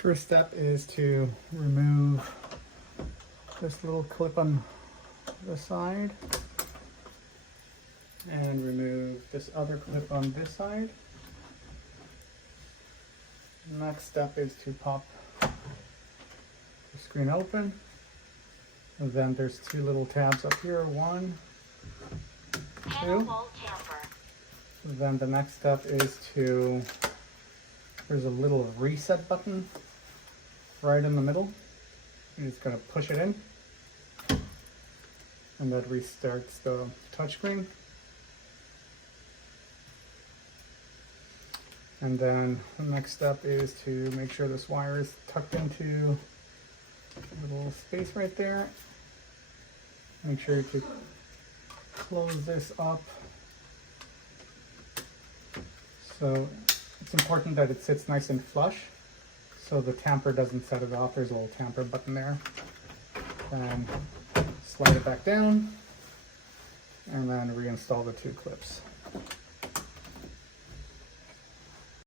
First step is to remove this little clip on the side and remove this other clip on this side. Next step is to pop the screen open. And then there's two little tabs up here, one, two. Then the next step is there's a little reset button right in the middle. You're just gonna push it in, and that restarts the touchscreen. And then the next step is to make sure this wire is tucked into a little space right there. Make sure to close this up. So it's important that it sits nice and flush so the tamper doesn't set it off. There's a little tamper button there. Then slide it back down and then reinstall the two clips.